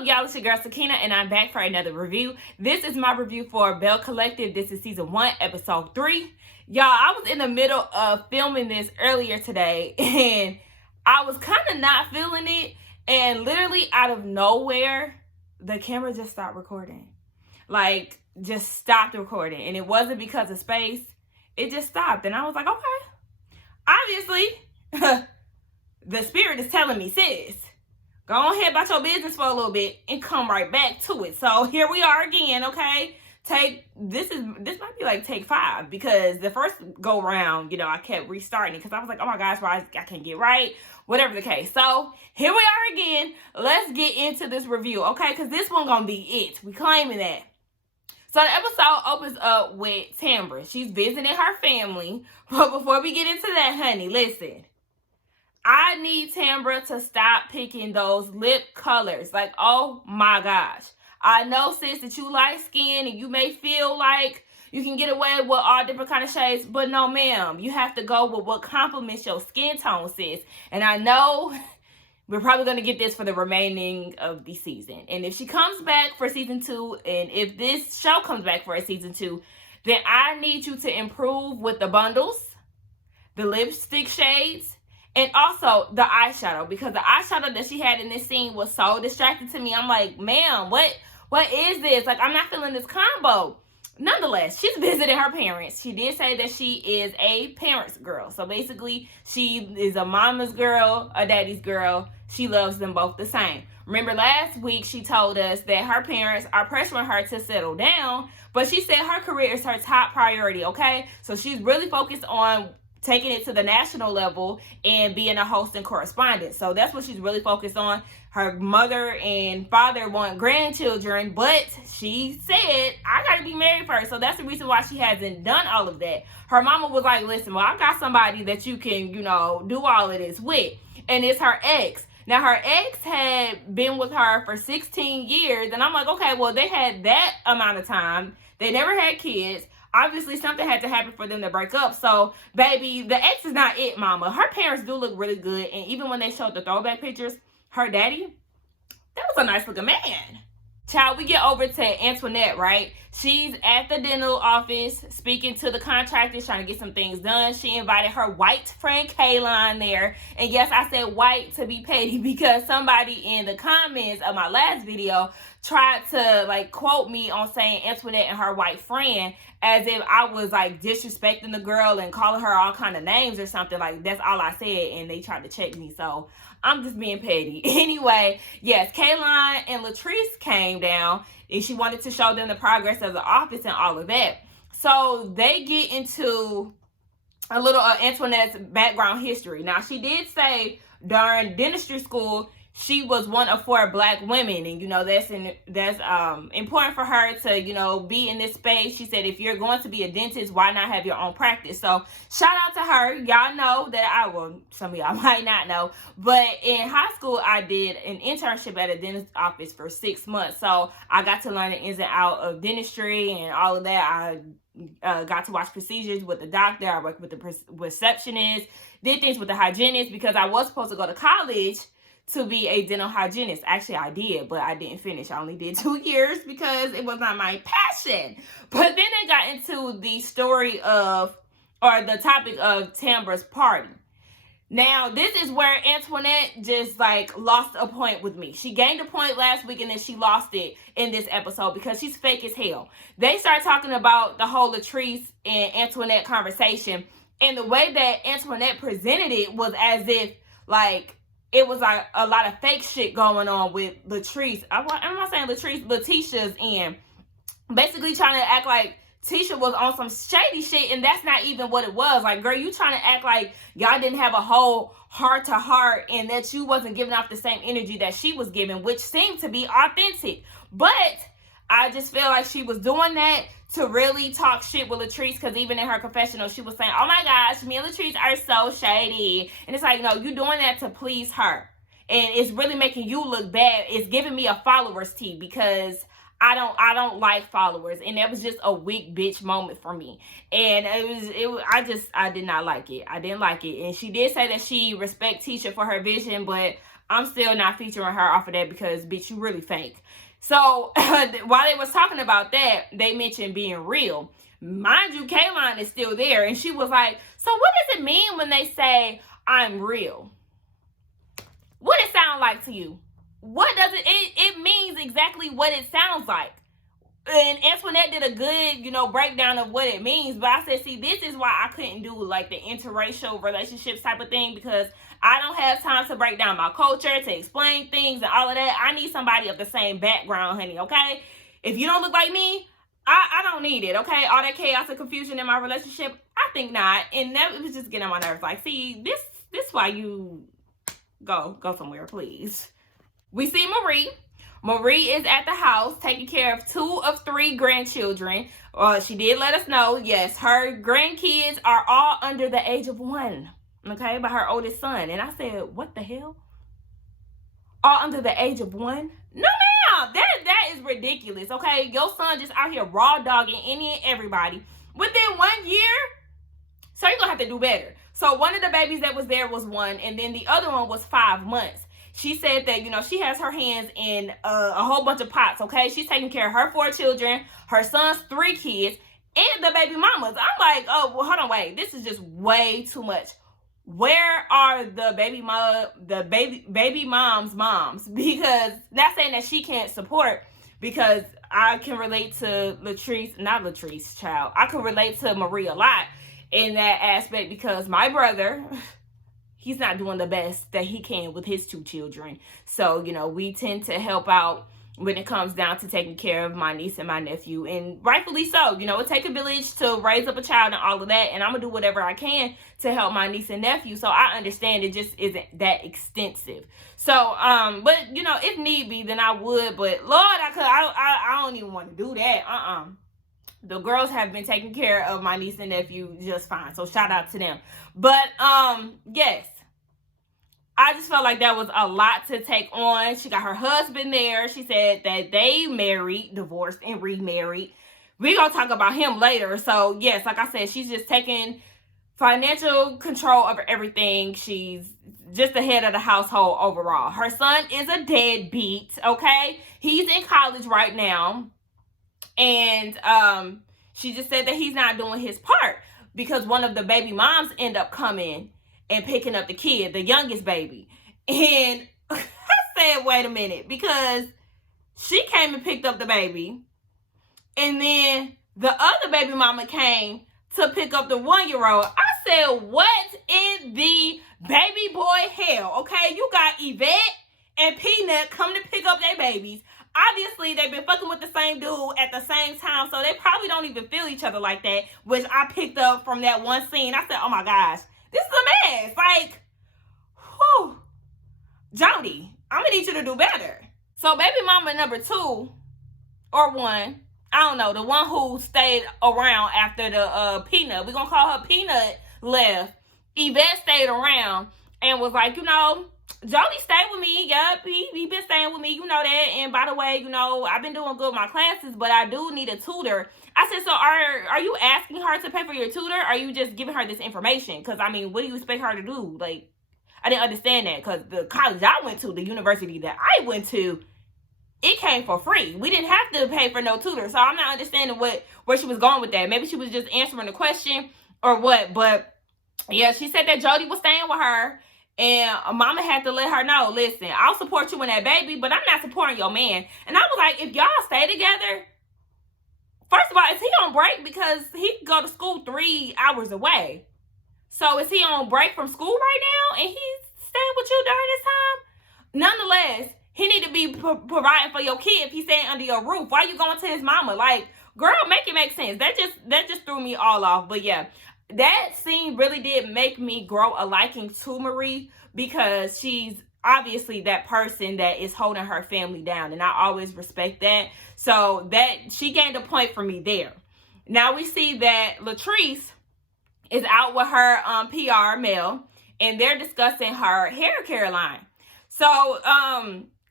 up, y'all? It's your girl Sakina, and I'm back for another review. This is my review for Belle Collective. This is season 1, episode 3. Y'all, I was in the middle of filming this earlier today, and I was kind of not feeling it, and literally out of nowhere, the camera just stopped recording. Like, just stopped recording, and it wasn't because of space. It just stopped, and I was like, okay. Obviously, the spirit is telling me, sis, go ahead about your business for a little bit and come right back to it. So here we are again, okay? This might be like take 5, because the first go round, I kept restarting because I was like, oh my gosh, why I can't get right, whatever the case. So here we are again. Let's get into this review, okay? Because this one gonna be it. We claiming that. So the episode opens up with Tamara. She's visiting her family. But before we get into that, honey, listen. I need Tamara to stop picking those lip colors. Like, oh my gosh. I know, sis, that you light skin and you may feel like you can get away with all different kind of shades. But no, ma'am. You have to go with what complements your skin tone, sis. And I know we're probably going to get this for the remaining of the season. And if she comes back for season 2, and if this show comes back for a season 2, then I need you to improve with the bundles, the lipstick shades, and also the eyeshadow, because the eyeshadow that she had in this scene was so distracting to me. I'm like, ma'am, what is this? Like, I'm not feeling this combo. Nonetheless, she's visiting her parents. She did say that she is a parent's girl. So basically, she is a mama's girl, a daddy's girl. She loves them both the same. Remember last week, she told us that her parents are pressuring her to settle down, but she said her career is her top priority, okay? So she's really focused on taking it to the national level and being a host and correspondent. So that's what she's really focused on. Her mother and father want grandchildren, but she said, I gotta be married first. So that's the reason why she hasn't done all of that. Her mama was like, listen, well, I got somebody that you can, do all of this with. And it's her ex. Now, her ex had been with her for 16 years. And I'm like, okay, well, they had that amount of time. They never had kids. Obviously, something had to happen for them to break up. So, baby, the ex is not it, mama. Her parents do look really good. And even when they showed the throwback pictures, her daddy, that was a nice looking man. Child, we get over to Antoinette, right? She's at the dental office speaking to the contractors, trying to get some things done. She invited her white friend Kaylin there. And yes, I said white to be petty because somebody in the comments of my last video tried to quote me on saying Antoinette and her white friend as if I was disrespecting the girl and calling her all kind of names or something. That's all I said, and they tried to check me. So I'm just being petty. Anyway, yes, Kaylin and Latrice came down and she wanted to show them the progress of the office and all of that. So they get into a little Antoinette's background history. Now, she did say during dentistry school, she was one of 4 black women, and that's important for her to be in this space. She said, if you're going to be a dentist, why not have your own practice? So shout out to her. Y'all know that some of y'all might not know, but in high school I did an internship at a dentist office for 6 months. So I got to learn the ins and outs of dentistry and all of that. I got to watch procedures with the doctor. I worked with the receptionist, did things with the hygienist, because I was supposed to go to college to be a dental hygienist. Actually, I did, but I didn't finish. I only did 2 years because it was not my passion. But then they got into the story of, or the topic of Tamara's party. Now, this is where Antoinette just lost a point with me. She gained a point last week and then she lost it in this episode because she's fake as hell. They started talking about the whole Latrice and Antoinette conversation, and the way that Antoinette presented it was as if it was a lot of fake shit going on with Latrice. I'm not saying Latrice, Letitia's end. Basically trying to act like Tisha was on some shady shit, and that's not even what it was. Girl, you trying to act like y'all didn't have a whole heart-to-heart and that you wasn't giving off the same energy that she was giving, which seemed to be authentic. But I just feel like she was doing that to really talk shit with Latrice, because even in her confessional, she was saying, oh my gosh, me and Latrice are so shady. And it's like, no, you're doing that to please her. And it's really making you look bad. It's giving me a follower's tea, because I don't like followers. And that was just a weak bitch moment for me. And I did not like it. I didn't like it. And she did say that she respects Tisha for her vision, but I'm still not featuring her off of that because, bitch, you really fake. So while they was talking about that, they mentioned being real. Mind you, Kayline is still there, and she was like, so what does it mean when they say I'm real? What it sound like to you? What does it means exactly what it sounds like. And Antoinette did a good, breakdown of what it means. But I said, see, this is why I couldn't do like the interracial relationships type of thing, because I don't have time to break down my culture, to explain things and all of that. I need somebody of the same background, honey, okay? If you don't look like me, I don't need it, okay? All that chaos and confusion in my relationship, I think not. And that was just getting on my nerves. Like, see, this why you go somewhere, please. We see Marie. Marie is at the house taking care of 2 of 3 grandchildren. She did let us know, yes, her grandkids are all under the age of 1, okay, by her oldest son. And I said, what the hell? All under the age of 1? No, ma'am. That is ridiculous, okay? Your son just out here raw dogging any and everybody within 1 year. So you're going to have to do better. So one of the babies that was there was 1, and then the other one was 5 months. She said that, she has her hands in a whole bunch of pots, okay? She's taking care of her 4 children, her son's 3 kids, and the baby mamas. I'm like, oh, well, hold on, wait. This is just way too much. Where are the baby mom's moms? Because not saying that she can't support, because I can relate to Latrice, child. I can relate to Marie a lot in that aspect, because my brother, he's not doing the best that he can with his 2 children. So, we tend to help out when it comes down to taking care of my niece and my nephew. And rightfully so. It takes a village to raise up a child and all of that. And I'm going to do whatever I can to help my niece and nephew. So I understand it just isn't that extensive. So, but, if need be, then I would. But, Lord, I don't even want to do that. The girls have been taking care of my niece and nephew just fine. So shout out to them. But yes, I just felt like that was a lot to take on. She got her husband there. She said that they married, divorced, and remarried. We're going to talk about him later. So yes, like I said, she's just taking financial control over everything. She's just the head of the household overall. Her son is a deadbeat, okay? He's in college right now. And she just said that he's not doing his part, because one of the baby moms end up coming and picking up the kid, the youngest baby. And I said, wait a minute, because she came and picked up the baby, and then the other baby mama came to pick up the 1-year-old. I said, what in the baby boy hell? Okay, you got Yvette and Peanut coming to pick up their babies. Obviously, they've been fucking with the same dude at the same time, so they probably don't even feel each other like that, which I picked up from that one scene. I said, oh my gosh, this is a mess. Like, whew. Jody, I'm gonna need you to do better. So baby mama number 2, or 1, I don't know, the one who stayed around after the Peanut, we're gonna call her Peanut, left. Yvette stayed around and was like, Jody stayed with me. Yup, he been staying with me. You know that. And by the way, I've been doing good with my classes, but I do need a tutor. I said, so are you asking her to pay for your tutor? Or are you just giving her this information? Because, what do you expect her to do? Like, I didn't understand that, because the college I went to, the university that I went to, it came for free. We didn't have to pay for no tutor. So I'm not understanding where she was going with that. Maybe she was just answering the question or what. But, yeah, she said that Jody was staying with her. And mama had to let her know, listen, I'll support you in that baby, but I'm not supporting your man. And I was like, if y'all stay together, first of all, is he on break? Because he could go to school 3 hours away. So is he on break from school right now? And he's staying with you during this time? Nonetheless, he need to be providing for your kid if he's staying under your roof. Why are you going to his mama? Like, girl, make it make sense. That just threw me all off. But yeah. That scene really did make me grow a liking to Marie, because she's obviously that person that is holding her family down, and I always respect that. So that she gained a point for me there. Now we see that Latrice is out with her PR Mel, and they're discussing her hair care line. So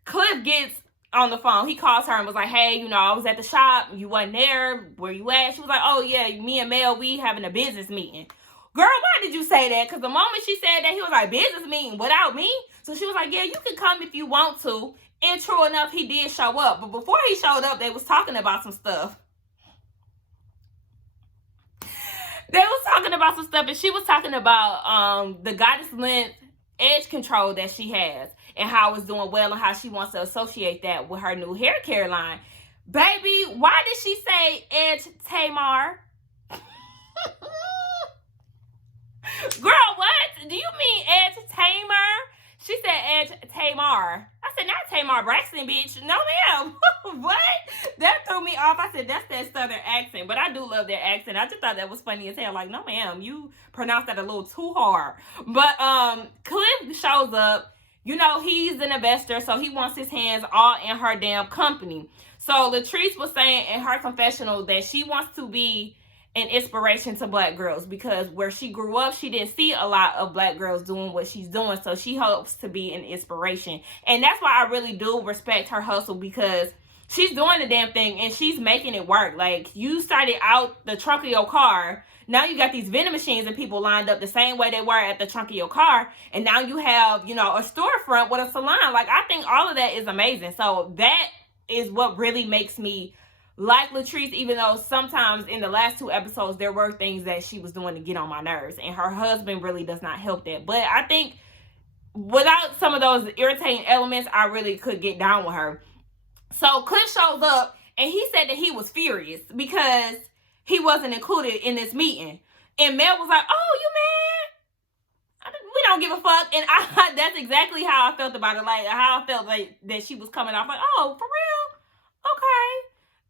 Cliff gets on the phone. He calls her and was like, hey, I was at the shop. You wasn't there. Where you at? She was like, oh, yeah, me and Mel, we having a business meeting. Girl, why did you say that? Because the moment she said that, he was like, business meeting without me? So she was like, yeah, you can come if you want to. And true enough, he did show up. But before he showed up, they was talking about some stuff. And she was talking about the goddess length edge control that she has and how it's doing well and how she wants to associate that with her new hair care line. Baby, why did she say edge Tamar? Girl, what? Do you mean edge Tamar? She said edge Tamar. I said, not Tamar Braxton, bitch. No, ma'am. What? That threw me off. I said, that's that southern accent. But I do love that accent. I just thought that was funny as hell. Like, no, ma'am. You pronounced that a little too hard. But Cliff shows up. You know, he's an investor, so he wants his hands all in her damn company. So Latrice was saying in her confessional that she wants to be an inspiration to black girls because where she grew up, she didn't see a lot of black girls doing what she's doing. So she hopes to be an inspiration. And that's why I really do respect her hustle because she's doing the damn thing and she's making it work. Like, you started out the trunk of your car. Now you got these vending machines and people lined up the same way they were at the trunk of your car. And now you have, you know, a storefront with a salon. Like, I think all of that is amazing. So that is what really makes me like Latrice, even though sometimes in the last 2 episodes, there were things that she was doing to get on my nerves. And her husband really does not help that. But I think without some of those irritating elements, I really could get down with her. So Cliff shows up and he said that he was furious because he wasn't included in this meeting. And Mel was like, oh, you mad? We don't give a fuck. And that's exactly how I felt about it. Like, how I felt like that she was coming off like, oh, for real? Okay.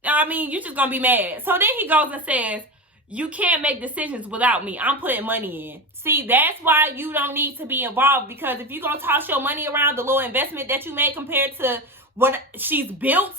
I mean, you're just going to be mad. So then he goes and says, you can't make decisions without me. I'm putting money in. See, that's why you don't need to be involved. Because if you're going to toss your money around, the little investment that you made compared to what she's built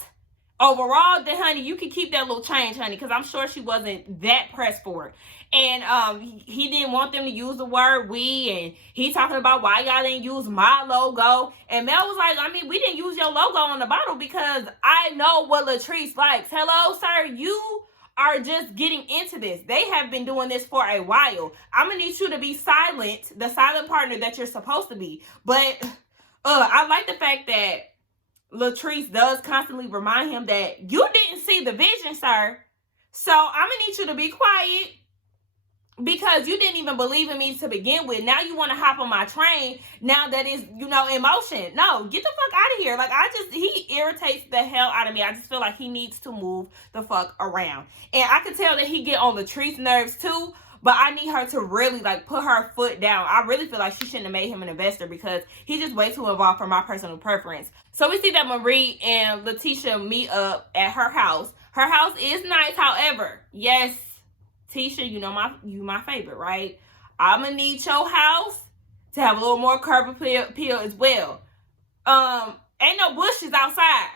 overall, then, honey, you can keep that little change, honey. Because I'm sure she wasn't that pressed for it. And he didn't want them to use the word we. And he talking about why y'all didn't use my logo. And Mel was like, I mean, we didn't use your logo on the bottle because I know what Latrice likes. Hello, sir. You are just getting into this. They have been doing this for a while. I'm going to need you to be silent, the silent partner that you're supposed to be. But I like the fact that Latrice does constantly remind him that you didn't see the vision, sir. So I'm going to need you to be quiet. Because you didn't even believe in me to begin with. Now you want to hop on my train. Now that is, you know, in motion. No, get the fuck out of here. Like, he irritates the hell out of me. I just feel like he needs to move the fuck around. And I can tell that he get on Latrice's nerves too. But I need her to really, like, put her foot down. I really feel like she shouldn't have made him an investor because he's just way too involved for my personal preference. So we see that Marie and Letitia meet up at her house. Her house is nice, however. Yes, Tisha, you know you my favorite, right? I'm gonna need your house to have a little more curb appeal as well. Ain't no bushes outside.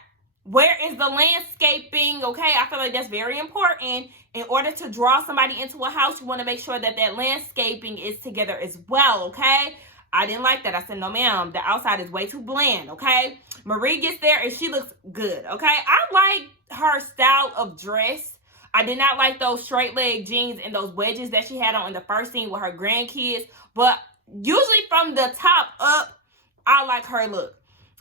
Where is the landscaping? Okay, I feel like that's very important. In order to draw somebody into a house, you want to make sure that that landscaping is together as well, okay? I didn't like that. I said, no, ma'am, the outside is way too bland, okay? Marie gets there and she looks good, okay? I like her style of dress. I did not like those straight leg jeans and those wedges that she had on in the first scene with her grandkids. But usually from the top up, I like her look.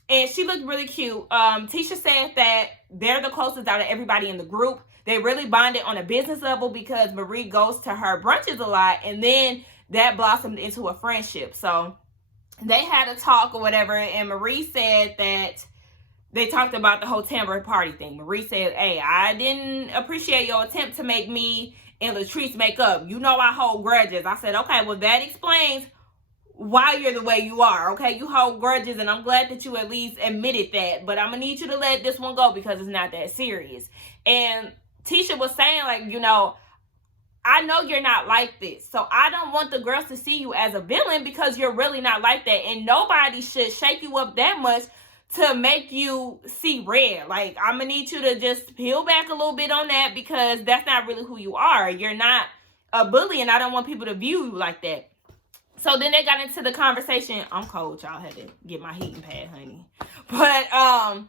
And she looked really cute. Tisha said that they're the closest out of everybody in the group. They really bonded on a business level because Marie goes to her brunches a lot. And then that blossomed into a friendship. So they had a talk or whatever. And Marie said that they talked about the whole Tamara party thing. Marie said, hey, I didn't appreciate your attempt to make me and Latrice make up. You know I hold grudges. I said, okay, well, that explains why you're the way you are, okay? You hold grudges, and I'm glad that you at least admitted that. But I'm going to need you to let this one go because it's not that serious. And Tisha was saying, like, you know, I know you're not like this. So I don't want the girls to see you as a villain because you're really not like that. And nobody should shake you up that much to make you see red. Like, I'm gonna need you to just peel back a little bit on that because that's not really who you are. You're not a bully, and I don't want people to view you like that. So then they got into the conversation. I'm cold, y'all. Had to get my heating pad, honey. But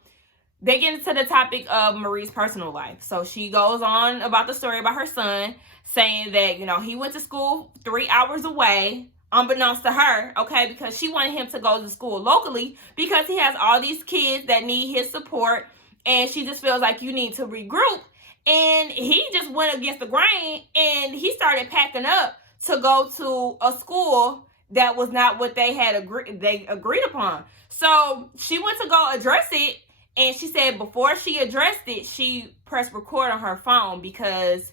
they get into the topic of Marie's personal life. So she goes on about the story about her son, saying that, he went to school 3 hours away, unbeknownst to her, okay, because she wanted him to go to school locally because he has all these kids that need his support, and she just feels like you need to regroup. And he just went against the grain, and he started packing up to go to a school that was not what they had agreed upon. So she went to go address it, and she said before she addressed it, she pressed record on her phone because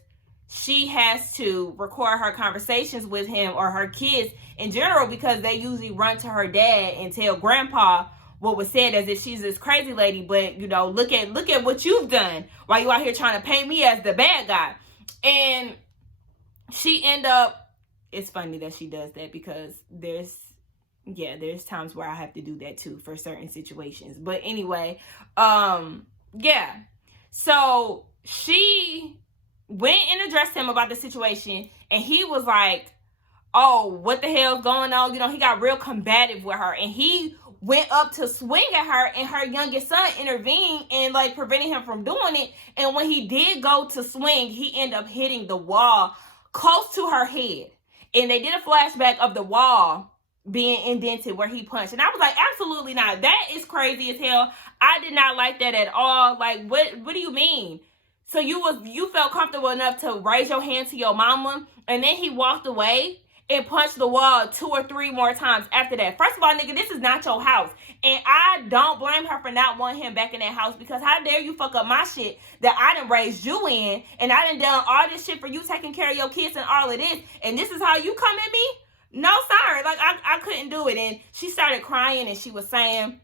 she has to record her conversations with him or her kids in general, because they usually run to her dad and tell grandpa what was said, as if she's this crazy lady. But look at what you've done while you out here trying to paint me as the bad guy. And she end up, it's funny that she does that, because there's times where I have to do that too for certain situations. But anyway, so she went and addressed him about the situation, and he was like, oh, what the hell's going on? He got real combative with her, and he went up to swing at her, and her youngest son intervened and preventing him from doing it. And when he did go to swing, he ended up hitting the wall close to her head. And they did a flashback of the wall being indented where he punched. And I was like, absolutely not. That is crazy as hell. I did not like that at all. What do you mean? So you felt comfortable enough to raise your hand to your mama, and then he walked away and punched the wall 2 or 3 more times after that. First of all, nigga, this is not your house. And I don't blame her for not wanting him back in that house, because how dare you fuck up my shit that I done raised you in, and I done all this shit for you, taking care of your kids and all of this, and this is how you come at me? No, sorry. I couldn't do it. And she started crying, and she was saying,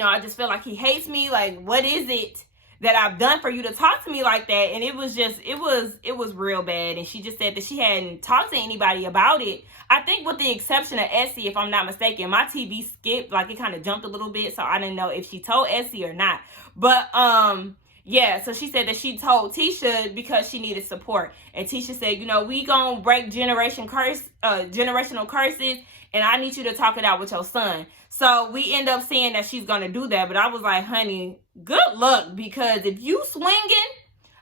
I just feel like he hates me. What is it that I've done for you to talk to me like that? And it was real bad. And she just said that she hadn't talked to anybody about it. I think with the exception of Essie, if I'm not mistaken. My TV skipped, it kind of jumped a little bit, so I didn't know if she told Essie or not. But so she said that she told Tisha because she needed support. And Tisha said, we gonna break generational curses, and I need you to talk it out with your son. So we end up saying that she's gonna do that. But I was like, honey, good luck, because if you swinging,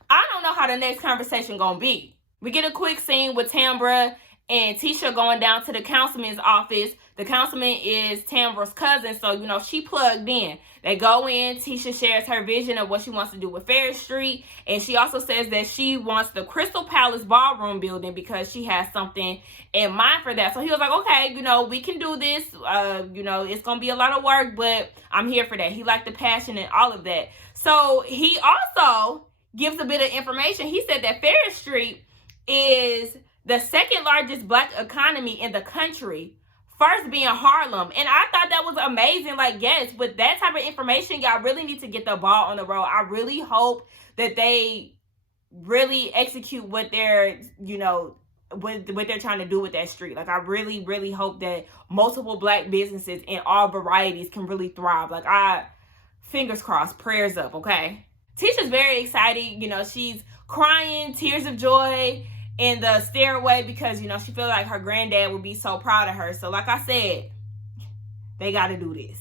I don't know how the next conversation gonna be. We get a quick scene with Tamara and Tisha going down to the councilman's office. The councilman is Tamara's cousin, so she plugged in. They go in. Tisha shares her vision of what she wants to do with Ferris Street, and she also says that she wants the Crystal Palace Ballroom building because she has something in mind for that. So he was like, okay, we can do this. It's gonna be a lot of work, but I'm here for that. He liked the passion and all of that. So he also gives a bit of information. He said that Ferris Street is the second largest Black economy in the country, first being Harlem. And I thought that was amazing. Yes, with that type of information, y'all really need to get the ball on the road. I really hope that they really execute what they're, what they're trying to do with that street. I really, really hope that multiple Black businesses in all varieties can really thrive. Fingers crossed, prayers up, okay? Tisha's very excited. She's crying, tears of joy in the stairway, because she feels like her granddad would be so proud of her. So like I said, they got to do this.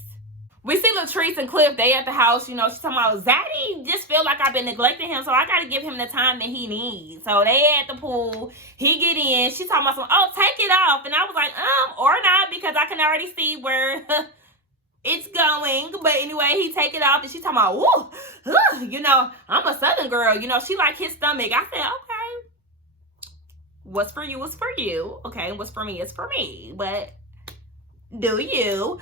We see Latrice and Cliff. They at the house. She's talking about Zaddy just feel like I've been neglecting him, so I got to give him the time that he needs. So they at the pool. He get in. She's talking about oh, take it off. And I was like, or not, because I can already see where it's going. But anyway, he take it off, and she's talking about, ooh, I'm a Southern girl. She like his stomach. I said, okay. What's for you is for you, okay? What's for me is for me, but do you?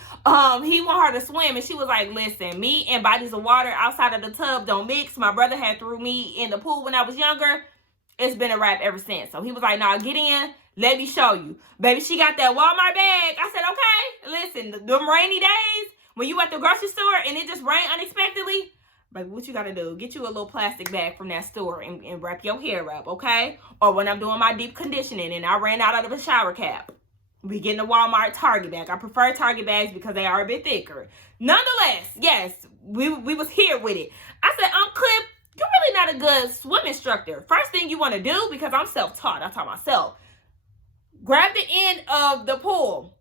He want her to swim, and she was like, listen, me and bodies of water outside of the tub don't mix. My brother had threw me in the pool when I was younger. It's been a wrap ever since. So he was like, nah, get in. Let me show you. Baby, she got that Walmart bag. I said, okay. Listen, them rainy days, when you at the grocery store and it just rained unexpectedly, baby, what you gotta do? Get you a little plastic bag from that store and wrap your hair up, okay? Or when I'm doing my deep conditioning and I ran out of a shower cap, we getting a Walmart Target bag. I prefer Target bags because they are a bit thicker. Nonetheless, yes, we was here with it. I said, Cliff, you're really not a good swim instructor. First thing you want to do, because I'm self-taught, I taught myself, grab the end of the pool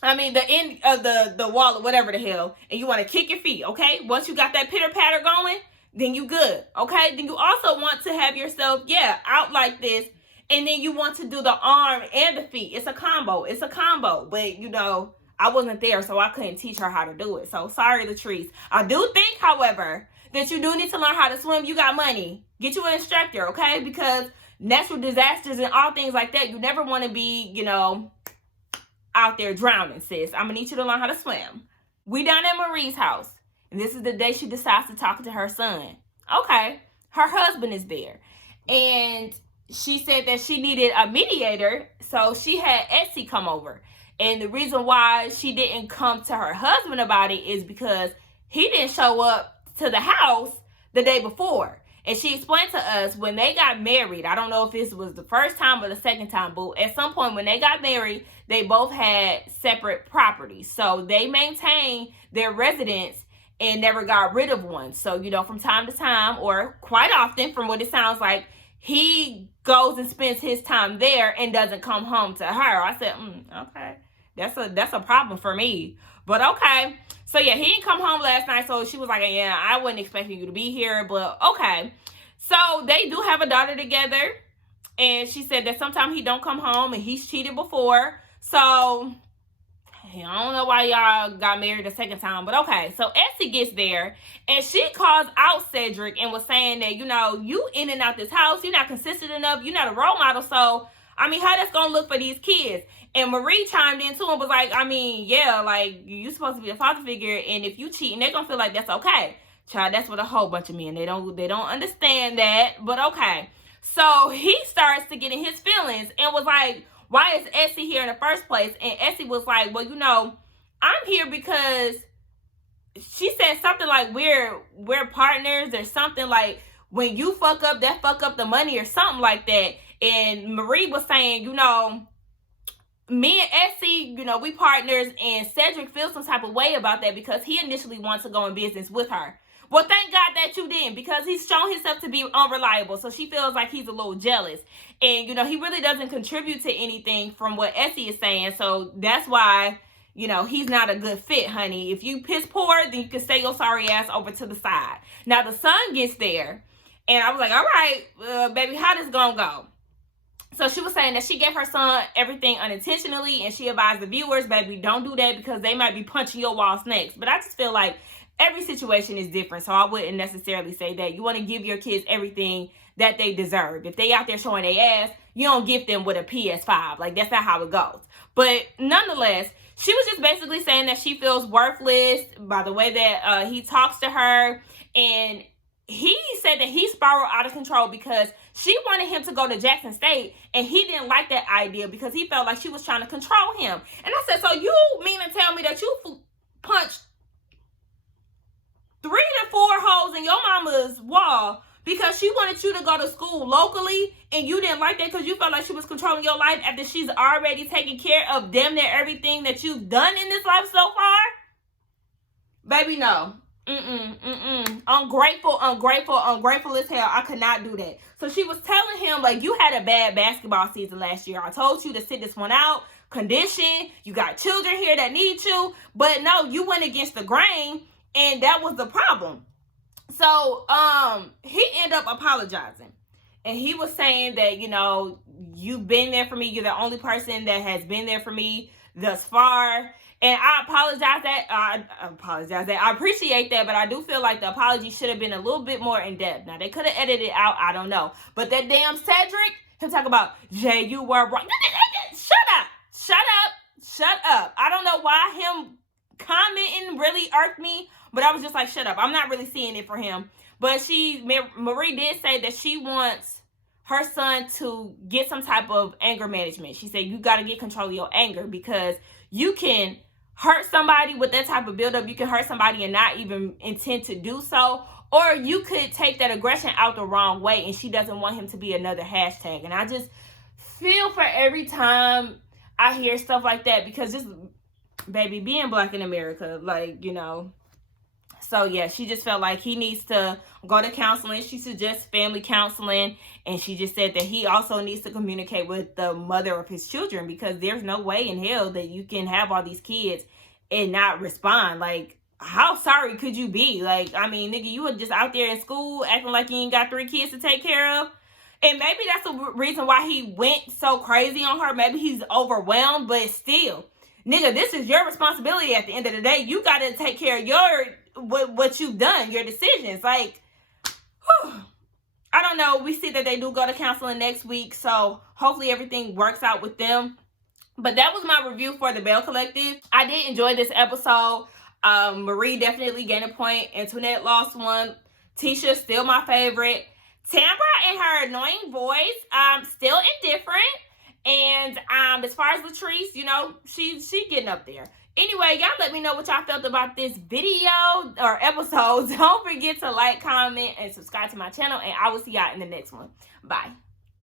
the end of the wall or whatever the hell, and you want to kick your feet, okay? Once you got that pitter patter going, then you good, okay? Then you also want to have yourself, out like this, and then you want to do the arm and the feet. It's a combo. But, I wasn't there, so I couldn't teach her how to do it. So, sorry, Latrice. I do think, however, that you do need to learn how to swim. You got money. Get you an instructor, okay? Because natural disasters and all things like that, you never want to be, out there drowning, sis. I'm going to need you to learn how to swim. We down at Marie's house, and this is the day she decides to talk to her son. Okay, her husband is there, and she said that she needed a mediator, so she had Etsy come over. And the reason why she didn't come to her husband about it is because he didn't show up to the house the day before. And she explained to us when they got married, I don't know if this was the first time or the second time, but at some point when they got married, they both had separate properties. So they maintained their residence and never got rid of one. So, from time to time, or quite often from what it sounds like, he goes and spends his time there and doesn't come home to her. I said, okay, that's a problem for me. But okay. So yeah, he didn't come home last night. So she was like, yeah, I wasn't expecting you to be here, but okay. So they do have a daughter together. And she said that sometimes he don't come home and he's cheated before. So I don't know why y'all got married a second time, but okay. So Essie gets there and she calls out Cedric and was saying that, you in and out this house, you're not consistent enough, you're not a role model. So, how that's going to look for these kids? And Marie chimed in too and was like, you supposed to be a father figure, and if you cheating, they're going to feel like that's okay. Child, that's what a whole bunch of men, they don't understand that, but okay. So he starts to get in his feelings and was like, why is Essie here in the first place? And Essie was like, well, I'm here because she said something like we're partners or something, like when you fuck up, that fuck up the money or something like that. And Marie was saying, me and Essie, we partners, and Cedric feels some type of way about that because he initially wants to go in business with her. Well, thank God that you didn't, because he's shown himself to be unreliable. So she feels like he's a little jealous. And, he really doesn't contribute to anything from what Essie is saying. So that's why, he's not a good fit, honey. If you piss poor, then you can stay your sorry ass over to the side. Now, the son gets there. And I was like, all right, baby, how this gonna go? So she was saying that she gave her son everything unintentionally. And she advised the viewers, baby, don't do that because they might be punching your walls next. But I just feel like every situation is different, so I wouldn't necessarily say that. You want to give your kids everything that they deserve. If they out there showing their ass, you don't gift them with a PS5. Like, that's not how it goes. But nonetheless, she was just basically saying that she feels worthless by the way that he talks to her. And he said that he spiraled out of control because she wanted him to go to Jackson State, and he didn't like that idea because he felt like she was trying to control him. And I said, so you mean to tell me that you punched 3 to 4 holes in your mama's wall because she wanted you to go to school locally, and you didn't like that because you felt like she was controlling your life after she's already taken care of damn near everything that you've done in this life so far? Baby, no. Ungrateful as hell. I could not do that. So she was telling him, like, you had a bad basketball season last year. I told you to sit this one out, condition. You got children here that need you. But no, you went against the grain. And that was the problem. So, he ended up apologizing. And he was saying that, you've been there for me. You're the only person that has been there for me thus far. And I apologize that. I appreciate that, but I do feel like the apology should have been a little bit more in depth. Now, they could have edited it out. I don't know. But that damn Cedric, him talking about, Jay, you were wrong. Shut up. I don't know why him commenting really irked me. But I was just like, shut up. I'm not really seeing it for him. But Marie did say that she wants her son to get some type of anger management. She said, you got to get control of your anger because you can hurt somebody with that type of buildup. You can hurt somebody and not even intend to do so. Or you could take that aggression out the wrong way, and she doesn't want him to be another hashtag. And I just feel for every time I hear stuff like that because just, baby, being Black in America, like, So yeah, she just felt like he needs to go to counseling. She suggests family counseling, and she just said that he also needs to communicate with the mother of his children, because there's no way in hell that you can have all these kids and not respond. Like, how sorry could you be? Like, I mean, nigga, you were just out there in school acting like you ain't got 3 kids to take care of. And maybe that's the reason why he went so crazy on her. Maybe he's overwhelmed, but still, nigga, this is your responsibility at the end of the day. You got to take care of what you've done, your decisions. Like, whew, I don't know. We see that they do go to counseling next week, so hopefully everything works out with them. But that was my review for the Belle Collective. I did enjoy this episode. Marie definitely gained a point. Antoinette lost one. Tisha, still my favorite. Tamara and her annoying voice, still indifferent. And as far as Latrice, you know, she getting up there. Anyway, y'all let me know what y'all felt about this video or episode. Don't forget to like, comment, and subscribe to my channel. And I will see y'all in the next one. Bye.